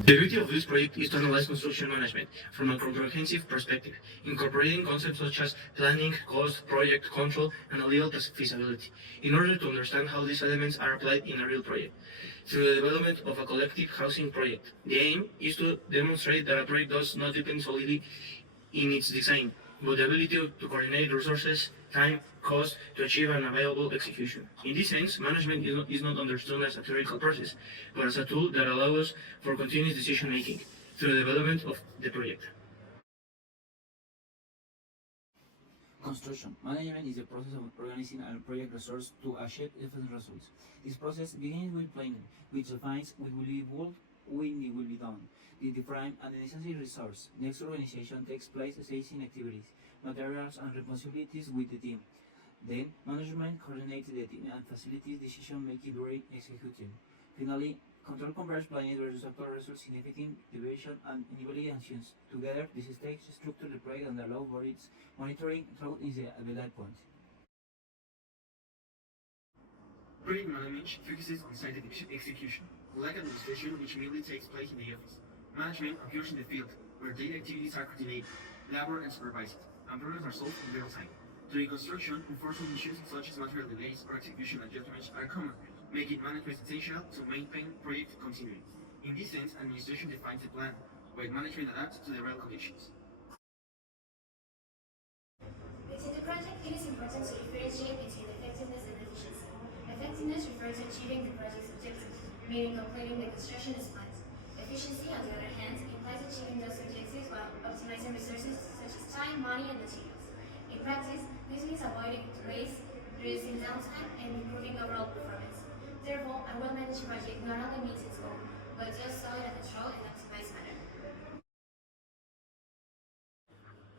The beauty of this project is to analyze construction management from a comprehensive perspective, incorporating concepts such as planning, cost, project control, and legal feasibility, in order to understand how these elements are applied in a real project. Through the development of a collective housing project, the aim is to demonstrate that a project does not depend solely in its design, but the ability to coordinate resources, time, cost to achieve an available execution. In this sense, management is not understood as a theoretical process, but as a tool that allows for continuous decision making through the development of the project. Construction management is the process of organizing a project resource to achieve different results. This process begins with planning, which defines what will be built, when it will be done, the define and the necessary resource. Next, organization takes place assessing activities, materials, and responsibilities with the team. Then, management coordinates the team and facilitates decision making during execution. Finally, control compares planning versus actual results, significant deviation, and enabling actions. Together, this stage structure the project and allow for its monitoring throughout the life point. Project management focuses on site execution, like administration, which mainly takes place in the office. Management occurs in the field, where daily activities are coordinated, labor and supervised, and problems are solved in real time. During construction, unforeseen issues such as material delays or execution adjustments are common, making management essential to maintain project continuity. In this sense, administration defines the plan, while management adapts to the real conditions. Within the project, it is important to differentiate between effectiveness and efficiency. Effectiveness refers to achieving the project's objectives, meaning completing the construction as planned. Efficiency, on the other hand, implies achieving those objectives while optimizing resources such as time, money, and materials. In practice, this means avoiding delays, reducing downtime, and improving overall performance. Therefore, a well-managed project not only meets its goal, but does so in a controlled and optimized manner.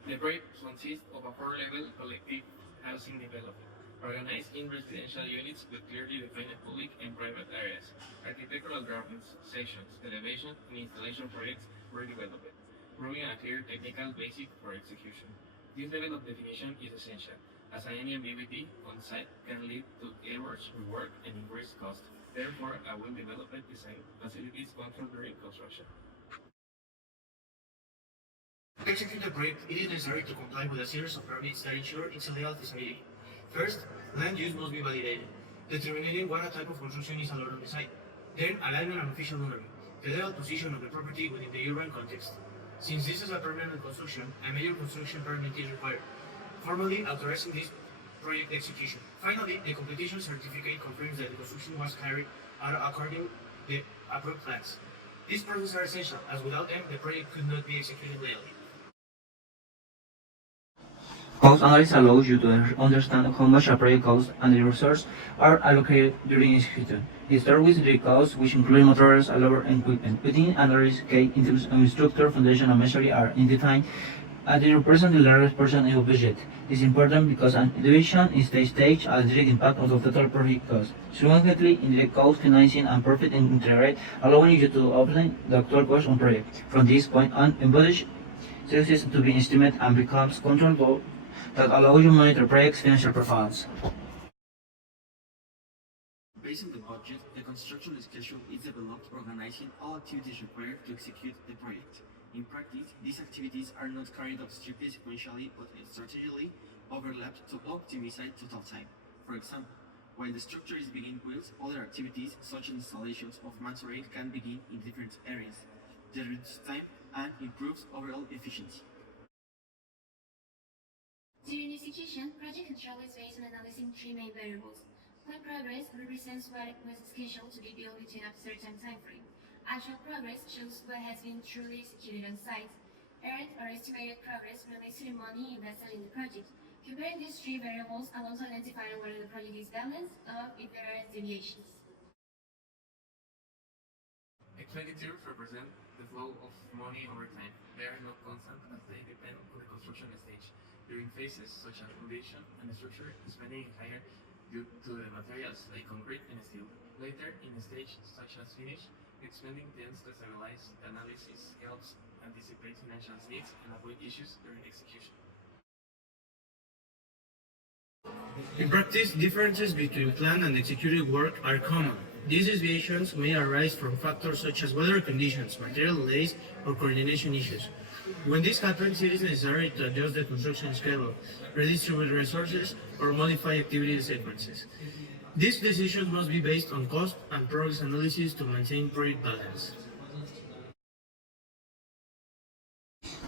The project consists of a four-level collective housing development, organized in residential units with clearly defined public and private areas. Architectural drawings, sections, elevation, and installation projects were developed, proving a clear technical basic for execution. This level of definition is essential, as any ambiguity on site can lead to errors, rework, and increased cost. Therefore, a well-developed design facilitates control during construction. To execute the project, it is necessary to comply with a series of permits that ensure its legal feasibility. First, land use must be validated, determining what type of construction is allowed on the site. Then, alignment and official boundary, the legal position of the property within the urban context. Since this is a permanent construction, a major construction permit is required, formally authorizing this project execution. Finally, the completion certificate confirms that the construction was carried out according to the approved plans. These processes are essential, as without them, the project could not be executed legally. Cost analysis allows you to understand how much a project costs and the resources are allocated during execution. It starts with the costs, which include materials, labor, and equipment. Within analysis, key structure, foundation, and machinery are defined, and they represent the largest portion of the budget. This is important because an division is the stage and direct impact of the total project cost. Subsequently, indirect cost, financing, and profit integrate, allowing you to outline the actual cost on project. From this point on, embodies success to be estimated and becomes controllable that allows you to monitor project's financial performance. Based on the budget, the construction schedule is developed organizing all activities required to execute the project. In practice, these activities are not carried out strictly sequentially but strategically overlapped to optimize total time. For example, while the structure is being built, other activities such as installations of material can begin in different areas. This reduces time and improves overall efficiency. During execution, project control is based on analyzing three main variables. Plan progress represents what was scheduled to be built within a certain time frame. Actual progress shows what has been truly executed on site. Earned or estimated progress relates to the money invested in the project. Comparing these three variables allows identifying whether the project is balanced or if there are deviations. Expenditures represent the flow of money over time. They are not constant as they depend on the construction stage. During phases such as foundation and structure, spending is higher due to the materials like concrete and steel. Later, in a stage such as finish, spending tends to stabilize. The analysis helps anticipate financial needs and avoid issues during execution. In practice, differences between planned and executed work are common. These deviations may arise from factors such as weather conditions, material delays, or coordination issues. When this happens, it is necessary to adjust the construction schedule, redistribute resources, or modify activity sequences. These decisions must be based on cost and progress analysis to maintain project balance.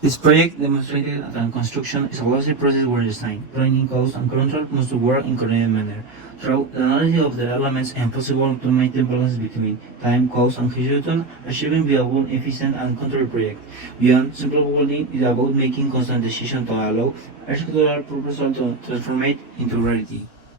This project demonstrated that construction is a lossy process where design, planning, cost, and control must work in coordinated manner. Through the analysis of the elements and possible to maintain balance between time, cost, and execution, achieving viable, efficient, and controlled project. Beyond simple building is about making constant decisions to allow architectural proposal to transform it into reality.